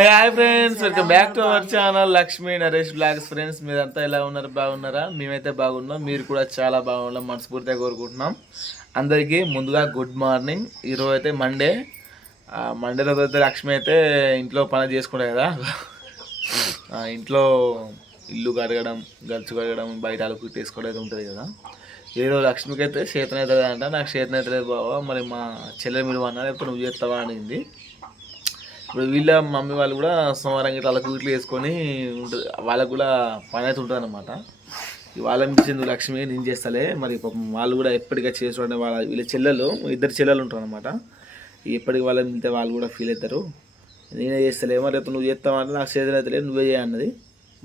Hi friends, welcome back to our channel Lakshmi Naresh blogs. Friends, మీరంతా ఎలా ఉన్నారు? బాగున్నారా? మేమైతే బాగున్నాం, మీరు కూడా చాలా బాగున్నాం మనస్ఫూర్తిగా కోరుకుంటున్నాం. అందరికీ ముందుగా గుడ్ మార్నింగ్. ఈరోజు అయితే మండే రోజు అయితే లక్ష్మి అయితే ఇంట్లో పని చేసుకుంటే కదా, ఇంట్లో ఇల్లు కడగడం, గచ్చు కడగడం, బయట అలుపు వేసుకోవడం అయితే ఉంటుంది కదా. ఈరోజు లక్ష్మికి అయితే చేతన అవుతుంది అంట. నాకు చేతన అవుతుంది బావా, మరి మా చెల్లె మీరు అన్నా ఎప్పుడు నువ్వు చేస్తావా అనింది. ఇప్పుడు వీళ్ళ మమ్మీ వాళ్ళు కూడా సోమవారం గిట్ల వాళ్ళ కూతురు వేసుకొని ఉంటుంది, వాళ్ళకు కూడా పని అయితే ఉంటుంది అనమాట. వాళ్ళ అనిపించింది లక్ష్మి నేను చేస్తలే, మరి పాపం వాళ్ళు కూడా ఎప్పటికీ చేసుకోండి. వీళ్ళ చెల్లెలు, ఇద్దరు చెల్లెలు ఉంటారు అనమాట. ఎప్పటికి వాళ్ళని వెళ్తే వాళ్ళు కూడా ఫీల్ అవుతారు. నేనే చేస్తలే, మరి ఇప్పుడు నువ్వు చేస్తావంటే నాకు చేతులు అయితే లేదు, నువ్వే చేయన్నది.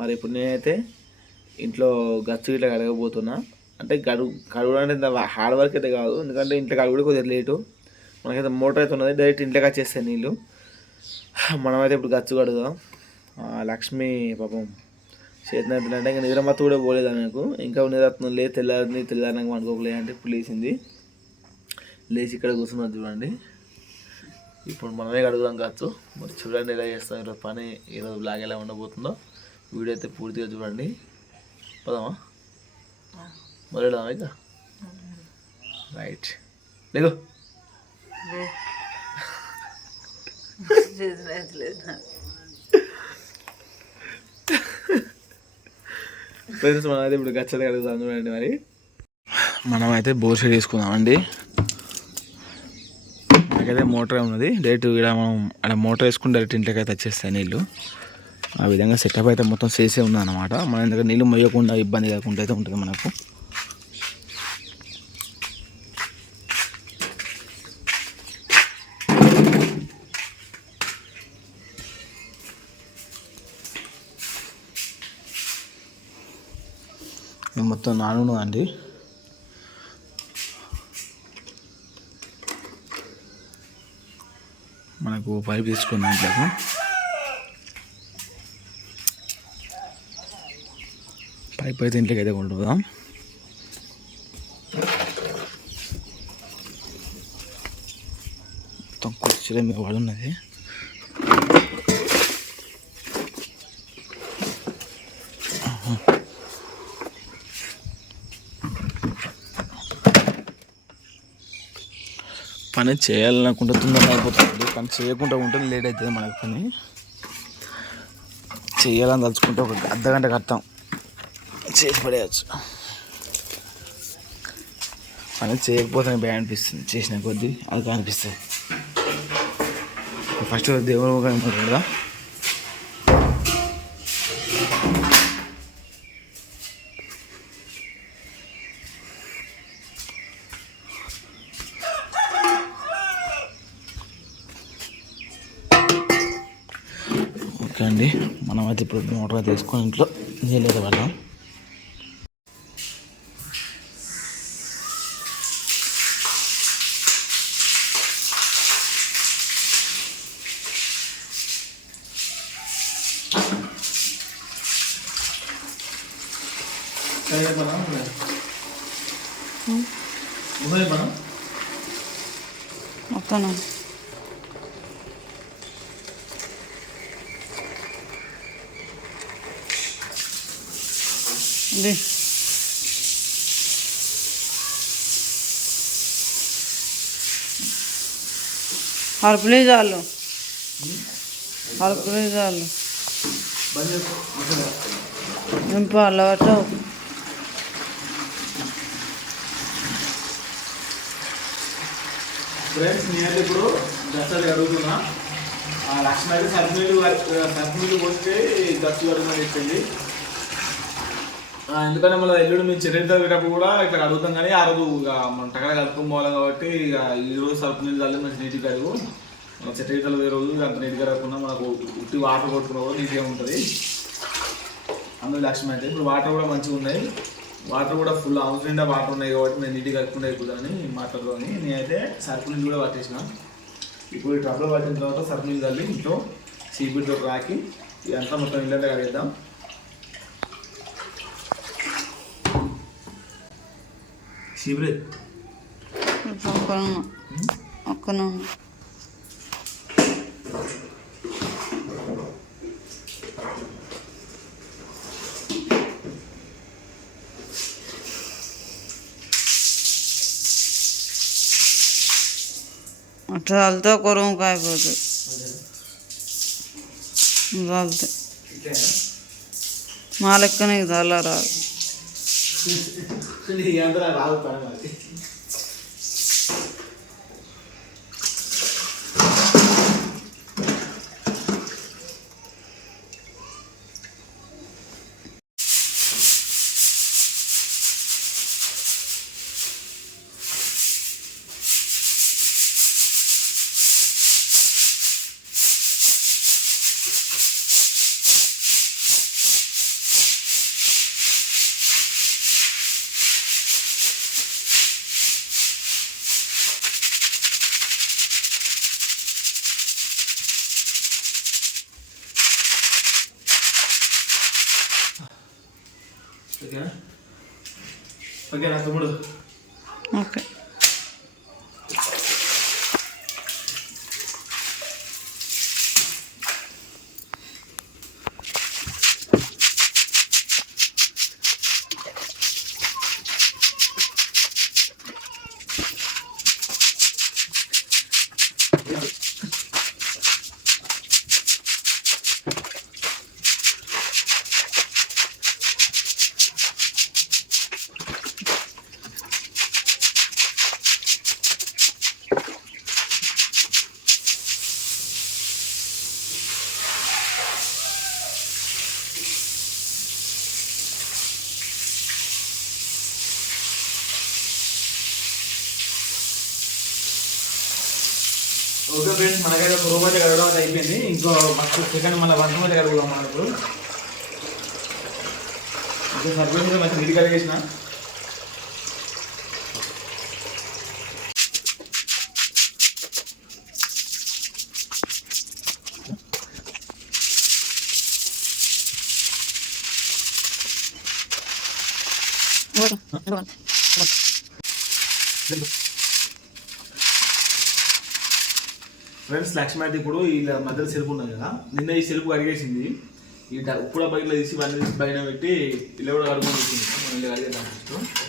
మరి ఇప్పుడు నేనైతే ఇంట్లో గచ్చు గిట్ల కడగబోతున్నా. అంటే కడుగు అంటే హార్డ్ వర్క్ అయితే కాదు, ఎందుకంటే ఇంట్లో కడుగు కొద్దిగా లేటు. మనకైతే మోటార్ అయితే ఉన్నది, డైరెక్ట్ ఇంట్లోకి వచ్చేస్తాయి నీళ్ళు. మనమైతే ఇప్పుడు గచ్చు కడుగుదాం. లక్ష్మి పాపం చేతన అవుతుందంటే ఇంకా నిద్రమత్తు కూడా పోలేదు నాకు. ఇంకా నిద్రత్నం లేదు, తెల్లారినాక అనుకోకలే అంటే ఇప్పుడు లేచింది. లేచి ఇక్కడ కూర్చున్నది చూడండి. ఇప్పుడు మనమే కడుగుదాం గచ్చు. మరి చూడండి ఎలా చేస్తాం ఈరోజు పని, ఈరోజు బ్లాగ్ ఎలా ఉండబోతుందో వీడియో అయితే పూర్తిగా చూడండి. పదామా మరి వెళ్దామా ఇక? రైట్, లేకు. ఫ్రెండ్స్, మనమైతే ఇప్పుడు గచ్చలు కడుగుతాం చూడండి. మరి మనమైతే బోర్ షెడ్ వేసుకుందామండి. నాకైతే మోటార్ ఉన్నది, డైరెక్ట్ ఇక్కడ మనం అక్కడ మోటార్ వేసుకుని డైరెక్ట్ ఇంట్లోకి అయితే వచ్చేస్తాయి నీళ్ళు. ఆ విధంగా సెటప్ అయితే మొత్తం చేసే ఉందన్నమాట. మన దగ్గర నీళ్ళు మొయ్యకుండా ఇబ్బంది కాకుండా అయితే ఉంటుంది మనకు. మొత్తం నానున్నదండి. మనకు పైప్ తీసుకున్నాం ఇంట్లోకి. పైప్ అయితే ఇంట్లోకి అయితే కొంటుదాం. మొత్తం కుర్చీలో మీద వాడున్నది. పని చేయాలనుకుంటే తొందరగా అయిపోతుంది, కానీ చేయకుండా ఉంటే లేట్ అవుతుంది మనకు. పని చేయాలని తలుచుకుంటే ఒక అర్ధగంట కడతాం, చేసి పడేయచ్చు. పని చేయకపోతే భయం అనిపిస్తుంది, చేసిన కొద్దీ అది అనిపిస్తుంది. ఫస్ట్ దేవుడు కదా. ఓకే అండి, మనమైతే ఇప్పుడు మోటార్ తీసుకొని ఇంట్లో నీళ్ళు అయితే పడదాం. మొత్తం హర్పులే చాలు, హర్పులే చాలు. అలవాటు ఫ్రెండ్స్, నేనైతే ఇప్పుడు గచ్చలు కడుగుతున్నా. లక్ష్మి అయితే సర్ఫ్ పోస్తే గచ్చు కడుగుతుందని చెప్పింది. ఎందుకంటే మన ఎల్లుడు మేము చరిత్ర పెట్టినప్పుడు కూడా ఇట్లా కడుగుతాం, కానీ ఆ రోజు ఇక మనం టక్కన కలుపుకొని పోవాలి కాబట్టి ఇక ఈరోజు సర్ఫ్ నీళ్ళు చల్లి మంచి నీట్గా కడుగు. మన చరిత్రలు వేరే రోజు అంత నీట్గా రాకుండా మనకు ఉట్టి వాటర్ కొట్టుకున్న కూడా నీట్గా ఉంటుంది. అందులో లక్ష్మి అయితే ఇప్పుడు వాటర్ కూడా మంచిగా ఉన్నాయి, వాటర్ కూడా ఫుల్ హౌస్ నిండా వాటర్ ఉన్నాయి కాబట్టి నేను నీట్గా కలుపుకుంటే అయిపోతుందని మాట్లాడుకొని నేనైతే సర్ఫ్ నీళ్ళు కూడా పట్టేసిన. ఇప్పుడు ఈ ట్రబ్లో పట్టిన తర్వాత సర్ఫ్ నీళ్ళు చల్లి ఇంట్లో సీపీతో రాకి ఇదంతా మొత్తం ఇల్లంతా కడిగేద్దాం. Sibre. Ako na. చల్లితే ఒక రూమ్కి అయిపోతుంది. చల్లితే మా లెక్క నీకు చల్ల రాదు. రాదు పని మరి. ఓకేనా? ఓకేనా తమ్ముడు? ఓకే. ఓకే ఫ్రెండ్స్, మనకైతే ఒక రూమ్ అయితే కడగడం అయితే అయిపోయింది. ఇంకో ఫస్ట్ సెకండ్ మన వంటం అయితే కడుగుదాం మనం ఇప్పుడు. ఇంకా సర్వీస్ మంచి నీట్ కడిగేసిన. ఫ్రెండ్స్, లక్ష్మి అయితే ఇప్పుడు ఇలా మధ్యలో సెల్ఫ్ ఉన్నది కదా, నిన్న ఈ సెల్ఫ్ కడిగేసింది. ఈ ఉప్పుడు బయటలో తీసి బండి తీసి పైన పెట్టి ఇలా కూడా కడుక్కొని వచ్చింది. మనం ఇలా కడిగేద్దాం ఫస్ట్.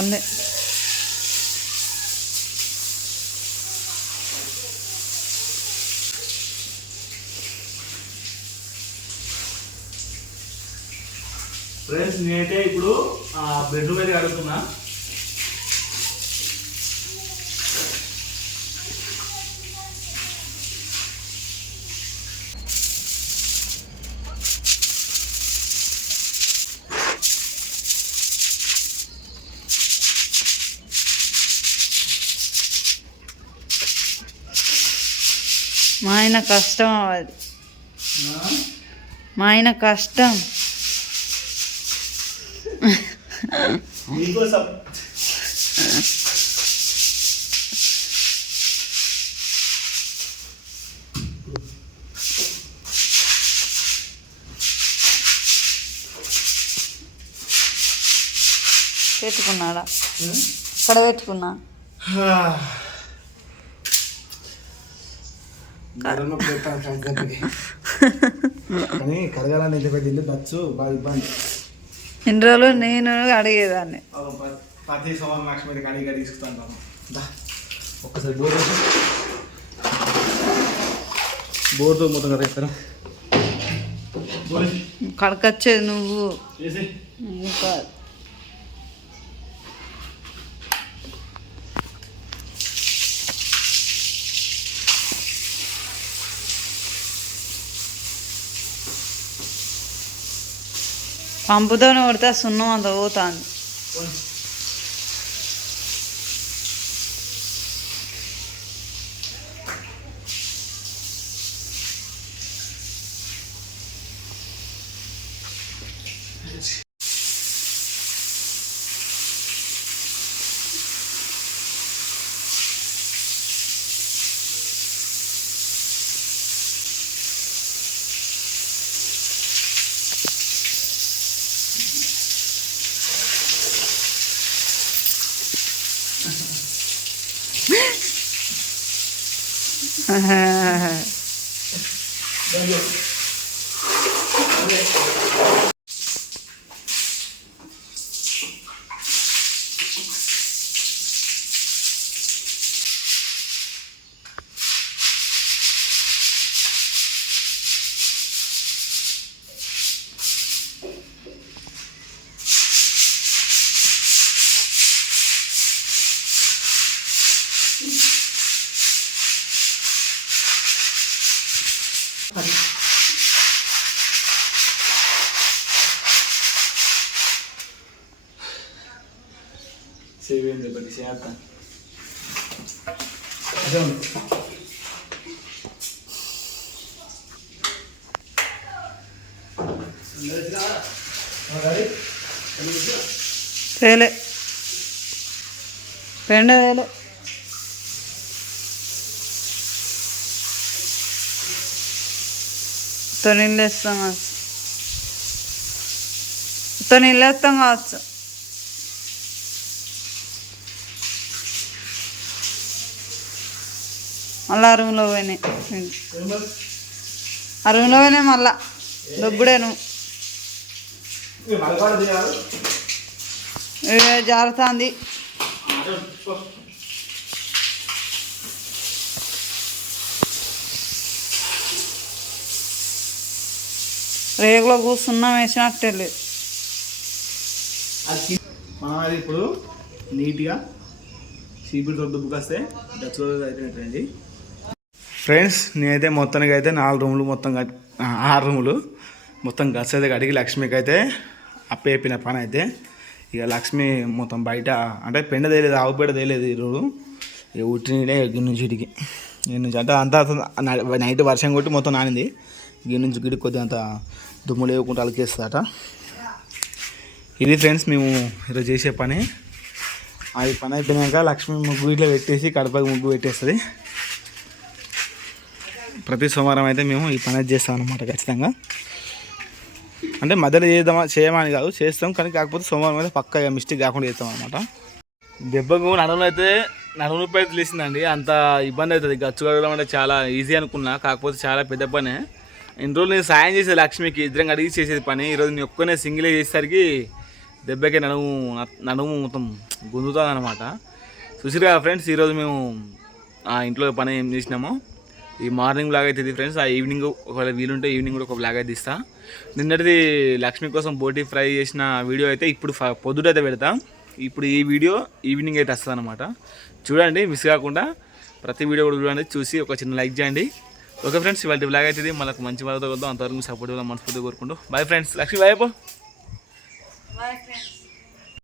అన్నీ ఫ్రెండ్స్, నేనైతే ఇప్పుడు బెడ్రూమ్ అయితే కడుగుతున్నా. మా ఆయన కష్టం అది. మా ఆయన కష్టం. మీకోసం పెట్టుకున్నాడా? ఇక్కడ పెట్టుకున్నా. కానీ కడగాలని ఎంత పెద్ద ఇల్లు ఖర్చు బాగా ఇబ్బంది. ఇన్ని రోజులు నేను అడిగేదాన్ని. ప్రతి సంవత్సరం లక్ష్మి కడిగి తీసుకుంటాను. ఒక్కసారి బోర్తో మొత్తం కడిగేస్తారా? కడకొచ్చేది నువ్వు. ఇంకా పంపుతోనే కొడితే సున్నం అంత పోతుంది. సేవేంద్ర పట్టి చేత తేలే పెండ తేలే నీళ్ళు వేస్తాం కావచ్చు నీళ్ళు వేస్తాం కావచ్చు మళ్ళీ ఆ రూమ్లో పోయినాయి ఆ రూమ్లో పోయినాయి మళ్ళా దొబ్బుడే నువ్వు జారుతుంది రేగులో కూర్చున్నాం వేసినట్టే లేదు మనం అది ఇప్పుడు నీట్గా చీపురుతో దుబ్బుకొస్తే డచ్లో అయిపోయినట్టండి ఫ్రెండ్స్. నేనైతే మొత్తానికి అయితే 4 రూములు మొత్తం 6 రూములు మొత్తం గచ్చు అయితే కడిగి లక్ష్మికి అయితే అప్పేపిన పని అయితే ఇక లక్ష్మి మొత్తం బయట అంటే పెండ తేలేదు ఆవు పేడ తేలేదు ఈరోజు ఇక ఉట్టినీడే గిన్నె నుంచి ఇటుకి గిన్నె నుంచి అంటే అంతా నైట్ వర్షం కొట్టి మొత్తం నానింది గిన్నె నుంచి గిడికి కొద్దిగా అంత దుమ్ము లేకుండా అలికేస్తుందట. ఇది ఫ్రెండ్స్ మేము ఈరోజు చేసే పని. అది పని అయిపోయినాక లక్ష్మి ముగ్గు ఇట్లా పెట్టేసి కడపకి ముగ్గు పెట్టేస్తుంది. ప్రతి సోమవారం అయితే మేము ఈ పని చేస్తాం అన్నమాట ఖచ్చితంగా. అంటే మధ్యలో చేయమని కాదు చేస్తాం కానీ కాకపోతే సోమవారం అయితే పక్కా మిస్టేక్ కాకుండా చేస్తాం అనమాట. దెబ్బకు నడుములు అయితే నడుము అయితే తెలిసిందండి. అంత ఇబ్బంది అవుతుంది గచ్చు కడగడం అంటే చాలా ఈజీ అనుకున్నా కాకపోతే చాలా పెద్ద పనే. ఇన్ని రోజులు నేను సాయం చేసేది లక్ష్మికి ఇద్దరం అడిగి చేసేది పని. ఈరోజు నేను ఒక్కనే సింగిలే చేసేసరికి దెబ్బకి నడుము మొత్తం గుంజుతుంది అనమాట. చూసిరు కదా ఫ్రెండ్స్ ఈరోజు మేము ఆ ఇంట్లో పని ఏం చేసినామో ఈ మార్నింగ్ బ్లాగ్ అయితే ఇది ఫ్రెండ్స్. ఆ ఈవినింగ్ ఒకవేళ వీలుంటే ఈవినింగ్ కూడా ఒక బ్లాగ్ అయితే ఇస్తా. నిన్నటిది లక్ష్మి కోసం బోటీ ఫ్రై చేసిన వీడియో అయితే ఇప్పుడు పొద్దుటైతే పెడతాం. ఇప్పుడు ఈ వీడియో ఈవినింగ్ అయితే వస్తుంది అనమాట. చూడండి మిస్ కాకుండా ప్రతి వీడియో కూడా చూడండి, చూసి ఒక చిన్న లైక్ చేయండి. ఓకే ఫ్రెండ్స్ ఇవాళ బ్లాగ్ అయితే ఇది. మనకు మంచి వాళ్ళతో వద్దాం. అంతవరకు సపోర్ట్ మనస్ఫూర్తిగా కోరుకుంటూ bye friends. Lakshmi bye. Bye friends.